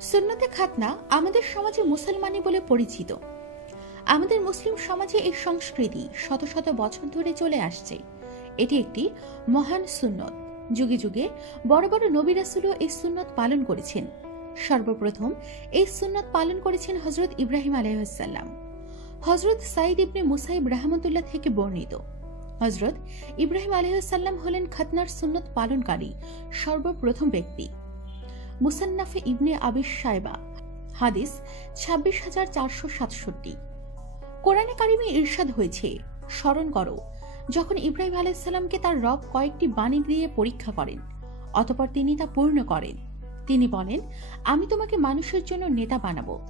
সুন্নতে খাতনা আমাদের সমাজে মুসলমানি বলে পরিচিত। আমাদের মুসলিম সমাজে এই সংস্কৃতি শত শত বছর ধরে চলে আসছে। এটি একটি মহান সুন্নত। যুগে যুগে বড় বড় নবী রাসুলও এই সুন্নত পালন করেছেন। সর্বপ্রথম এই সুন্নত পালন করেছেন হজরত ইব্রাহিম আলহাম হজরত সাইদ ইবনে মুসাইব রাহমতুল্লাহ থেকে বর্ণিত। হজরত ইব্রাহিম আলহাম হলেন খাতনার সুন্নত পালনকারী সর্বপ্রথম ব্যক্তি। মুসান্নাফে ইবনে আবিস সাইবা হাদিস ছাব্বিশ হাজার চারশো সাতষট্টি। কোরআনে কারিমে ইরশাদ হয়েছে, স্মরণ করো, যখন ইব্রাহিম আলাইসাল্লামকে তার রব কয়েকটি বাণী দিয়ে পরীক্ষা করেন, অতপর তিনি তা পূর্ণ করেন। তিনি বলেন, আমি তোমাকে মানুষের জন্য নেতা বানাবো।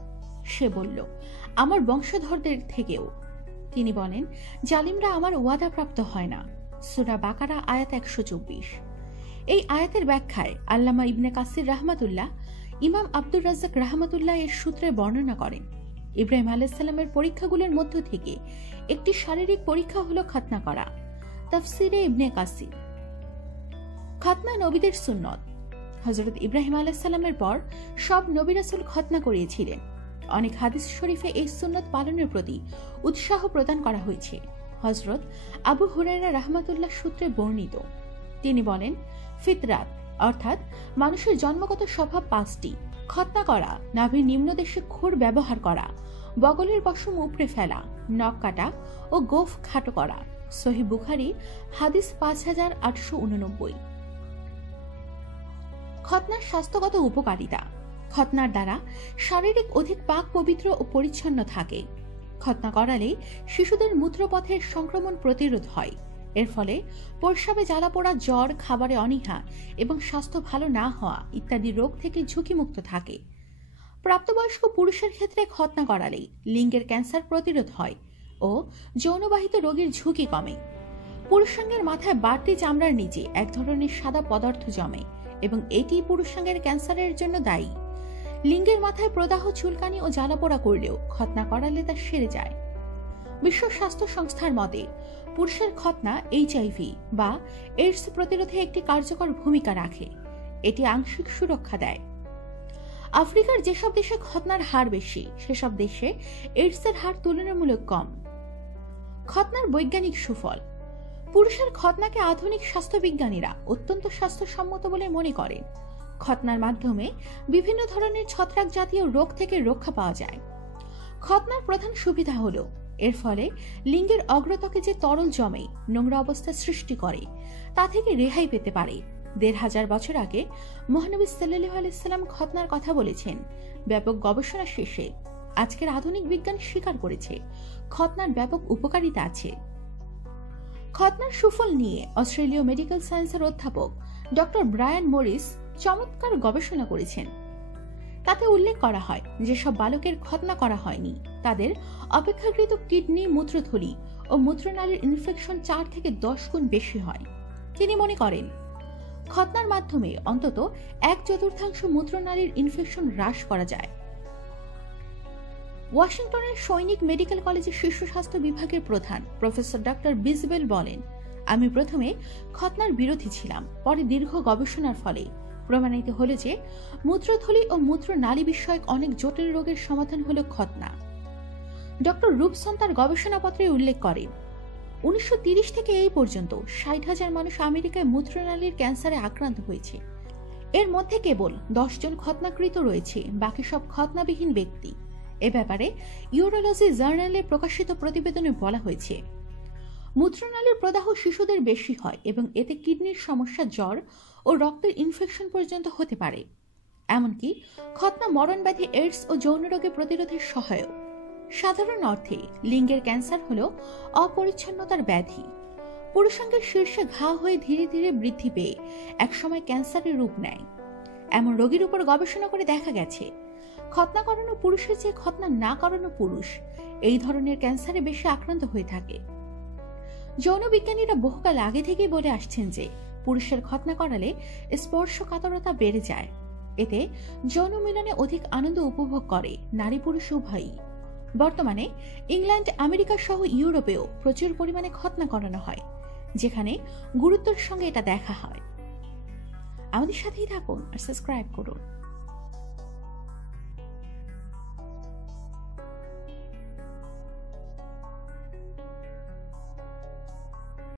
সে বলল, আমার বংশধরদের থেকেও। তিনি বলেন, জালিমরা আমার ওয়াদা প্রাপ্ত হয় না। সুরা বাকারা, আয়াত একশো চব্বিশ। এই আয়াতের ব্যাখ্যায় আল্লামা ইবনে কাসির রাহমাতুল্লাহ, ইমাম আব্দুর রাজ্জাক রাহমাতুল্লাহ এর সূত্রে বর্ণনা করেন। ইব্রাহিম আলাইসাল্লামের পরীক্ষাগুলোর মধ্য থেকে একটি শারীরিক পরীক্ষা হলো খাতনা করা। তাফসিরে ইবনে কাসির। খাতনা নবীদের সুন্নত। হজরত ইব্রাহিম আলাইসাল্লামের পর সব নবী রাসুল খতনা করিয়েছিলেন। অনেক হাদিস শরীফে এই সুন্নত পালনের প্রতি উৎসাহ প্রদান করা হয়েছে। হজরত আবু হুরাইরা রাহমাতুল্লাহ সূত্রে বর্ণিত। তিনি বলেন ফিতরাত, অর্থাৎ মানুষের জন্মগত স্বভাব পাঁচটি। খতনা করা, নাভির নিম্নদেশে খুর ব্যবহার করা, বগলের পশম উপড়ে ফেলা, নখ কাটা ও গোফ খাটো করা। সহি বুখারি, হাদিস পাঁচ হাজার আটশো উননব্বই। খতনার স্বাস্থ্যগত উপকারিতা। খতনার দ্বারা শারীরিক অধিক পাক, পবিত্র ও পরিচ্ছন্ন থাকে। খতনা করালে শিশুদের মূত্রপথের সংক্রমণ প্রতিরোধ হয়। এর ফলে প্রস্রাবে জ্বালা পোড়া জ্বর, খাবারে অনীহা এবং স্বাস্থ্য ভালো না হওয়া ইত্যাদি রোগ থেকে ঝুঁকিমুক্ত থাকে। প্রাপ্তবয়স্ক পুরুষের ক্ষেত্রে খতনা করালেই লিঙ্গের ক্যান্সার প্রতিরোধ হয় ও যৌনবাহিত রোগের ঝুঁকি কমে। পুরুষাঙ্গের মাথায় বাড়তি চামড়ার নিচে এক ধরনের সাদা পদার্থ জমে এবং এটি পুরুষাঙ্গের ক্যান্সারের জন্য দায়ী। লিঙ্গের মাথায় প্রদাহ, চুলকানি ও জ্বালাপোড়া করলেও খতনা করালে তা সেরে যায়। বিশ্ব স্বাস্থ্য সংস্থার মতে পুরুষের খতনা এইচআইভি বা এইডস প্রতিরোধে একটি কার্যকর ভূমিকা রাখে। এটি আংশিক সুরক্ষা দেয়। আফ্রিকার যেসব দেশে খতনার হার বেশি, সেসব দেশে এইডসের হার তুলনামূলক কম। খতনার বৈজ্ঞানিক সুফল। পুরুষের খতনাকে আধুনিক স্বাস্থ্যবিজ্ঞানীরা অত্যন্ত স্বাস্থ্যসম্মত বলে মনে করেন। খতনার মাধ্যমে বিভিন্ন ধরনের ছত্রাক জাতীয় রোগ থেকে রক্ষা পাওয়া যায়। খতনার প্রধান সুবিধা হলো এর ফলে লিঙ্গের অগ্রতকে যে তরল জমে, নোংরা অবস্থা সৃষ্টি করে, তা থেকে রেহাই পেতে পারে। দেড় হাজার বছর আগে মহানবী সাল্লাহ আলাইসাল্লাম খতনার কথা বলেছেন, ব্যাপক গবেষণা শেষে আজকের আধুনিক বিজ্ঞান স্বীকার করেছে খতনার ব্যাপক উপকারিতা আছে। খতনার সুফল নিয়ে অস্ট্রেলীয় মেডিকেল সায়েন্সের অধ্যাপক ডক্টর ব্রায়ান মরিস চমৎকার গবেষণা করেছেন। তাতে উল্লেখ করা হয় যেসব বালকের খতনা করা হয়নি। তাদের অপেক্ষাকৃত কিডনি, মূত্রথলি ও মূত্রনালীর ইনফেকশন চার থেকে দশ গুণ বেশি হয়। তিনি মনে করেন খতনার মাধ্যমে অন্তত এক চতুর্থাংশ মূত্রনালীর ইনফেকশন হ্রাস করা যায়। ওয়াশিংটনের সৈনিক মেডিকেল কলেজের শিশু স্বাস্থ্য বিভাগের প্রধান প্রফেসর ডক্টর বিজবেল বলেন, আমি প্রথমে খতনার বিরোধী ছিলাম, পরে দীর্ঘ গবেষণার ফলে প্রমাণিত হলো যে মূত্রথলি ও মূত্রনালী বিষয়ক অনেক জটিল রোগের সমাধান হলো খতনা ডক্টর রূপসন তার গবেষণাপত্রে উল্লেখ করেন, উনিশশো থেকে এই পর্যন্ত ষাট হাজার মানুষ আমেরিকায় মূত্রনালীর ক্যান্সারে আক্রান্ত হয়েছে। এর মধ্যে কেবল জন খতনাকৃত রয়েছে, বাকি সব খতনাবিহীন ব্যক্তি। এ ব্যাপারে ইউরোলজি জার্নালে প্রকাশিত প্রতিবেদনে বলা হয়েছে, মূত্রনালীর প্রদাহ শিশুদের বেশি হয় এবং এতে কিডনির সমস্যা, জ্বর ও রক্তের ইনফেকশন পর্যন্ত হতে পারে। এমনকি খতনা মরণ ব্যাধি এইডস ও যৌন রোগে প্রতিরোধের সহায়ক। সাধারণ অর্থে লিঙ্গের ক্যান্সার হল অপরিচ্ছন্নতার ব্যাধি। পুরুষাঙ্গের শীর্ষে ঘা হয়ে ধীরে ধীরে বৃদ্ধি পেয়ে একসময় ক্যান্সারের রূপ নেয়। এমন রোগীর উপর গবেষণা করে দেখা গেছে, খতনা করানো পুরুষের চেয়ে খতনা না করানো পুরুষ এই ধরনের ক্যান্সারে বেশি আক্রান্ত হয়ে থাকে। যৌন বিজ্ঞানীরা বহুকাল আগে থেকেই বলে আসছেন যে পুরুষের খতনা করালে স্পর্শ কাতরতা বেড়ে যায়। এতে যৌন মিলনে অধিক আনন্দ উপভোগ করে নারী পুরুষ উভয়ই। বর্তমানে ইংল্যান্ড, আমেরিকা সহ ইউরোপেও প্রচুর পরিমাণে খতনা করানো হয়, যেখানে গুরুত্বের সঙ্গে এটা দেখা হয়। আমাদের সাথেই থাকুন আর সাবস্ক্রাইব করুন।